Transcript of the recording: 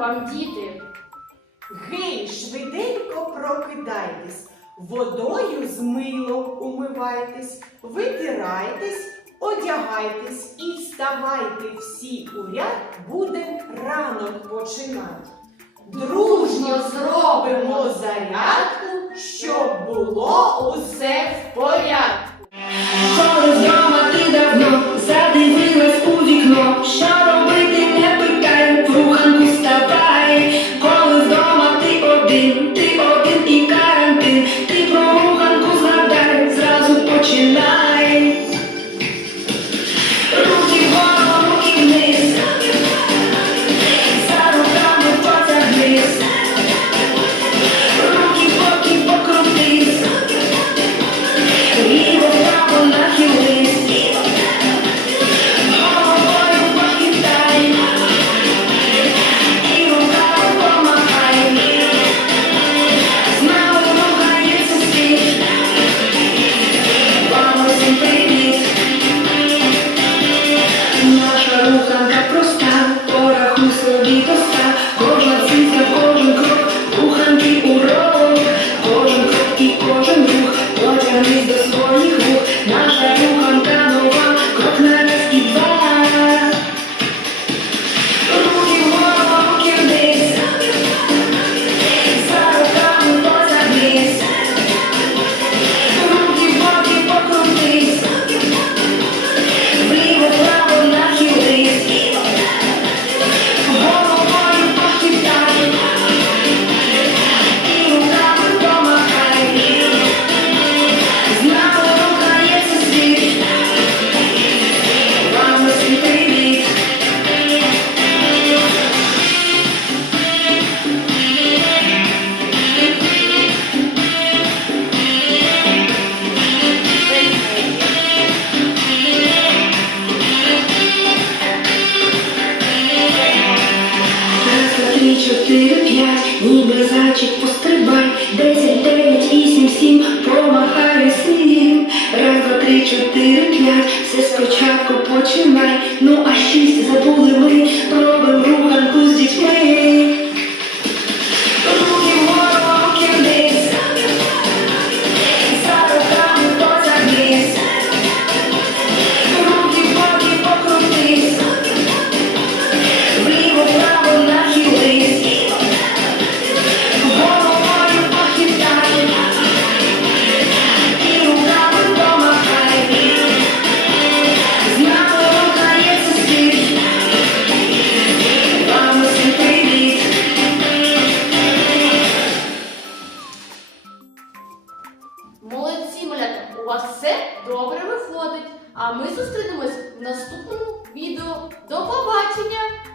вам, діти? Гей, швиденько прокидайтесь, водою з милом умивайтесь, витирайтесь, одягайтесь і вставайте всі у ряд, будем ранок починати. Дружньо зробимо зарядку, щоб було усе в порядку. потягнись до своїх рук, чотири, п'ять, ніби зайчик пострибай, десять, дев'ять, вісім, сім, помахай сім. Раз, два, три, чотири, п'ять, все спочатку починай. Ну а шість забули ми, робимо руханку з дітьми. Все добре виходить. А ми зустрінемось в наступному відео. До побачення!